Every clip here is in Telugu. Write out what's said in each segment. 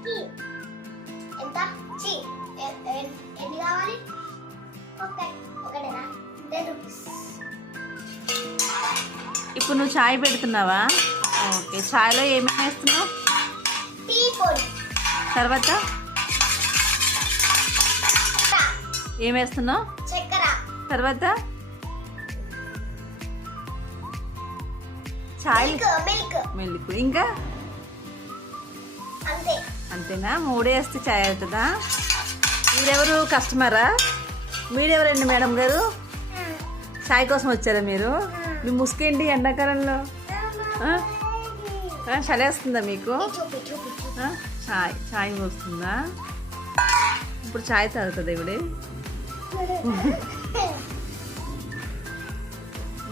ఎంత ఎన్ని కావాలి? ఒకటేనా? 10 రూపీస్. ఇప్పుడు నువ్వు చాయ్ పెడుతున్నావా? ఓకే, చాయ్లో ఏమేమి వేస్తున్నావు? టీ పొడి. తర్వాత ఏం వేస్తున్నావు? చక్కెర. తర్వాత చాయ్, మిల్క్. ఇంకా అంతే. అంతేనా? 3 వేస్తే చాయ్ అవుతుందా? మీరెవరు కస్టమరా? మీరెవరండి మేడం గారు? చాయ్ కోసం వచ్చారా మీరు? మీ ముసుకేంటి ఎండాకాలంలో? చలేస్తుందా మీకు? చాయ్ వస్తుందా? ఇప్పుడు చాయ్ తాగుతుంది ఇవిడే.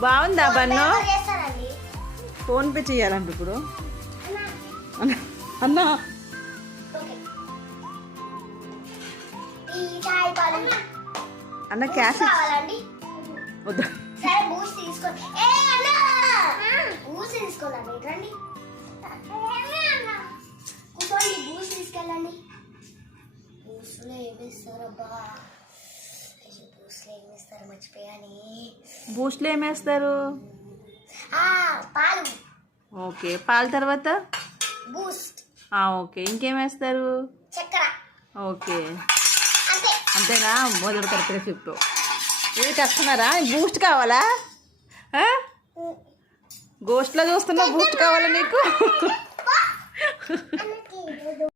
బాగుందా బన్ను? ఫోన్పే చేయాలంట ఇప్పుడు. అన్నా అన్న క్యాష్ వద్దా? సరే బూస్ట్ తీసుకోండి. బూస్ట్ తీసుకోండి. రండి కూర్చోండి. బూస్ట్ తీసుకెళ్ళండి. బూస్ట్లో ఏమేస్తారబ్బా? బూస్ట్లో ఏమేస్తారు మర్చిపోయాని. బూస్ట్లో ఏమేస్తారు? పాలు. ఓకే, పాలు. తర్వాత బూస్ట్. ఓకే, ఇంకేమేస్తారు? చక్కెర. ఓకే, అంతే. అంతేనా? మొదలు కరెక్ట్గా చెప్పు. ఇది కస్టమరా? బూస్ట్ కావాలా? గోస్ట్లో చూస్తున్నా బూస్ట్ కావాలా నీకు?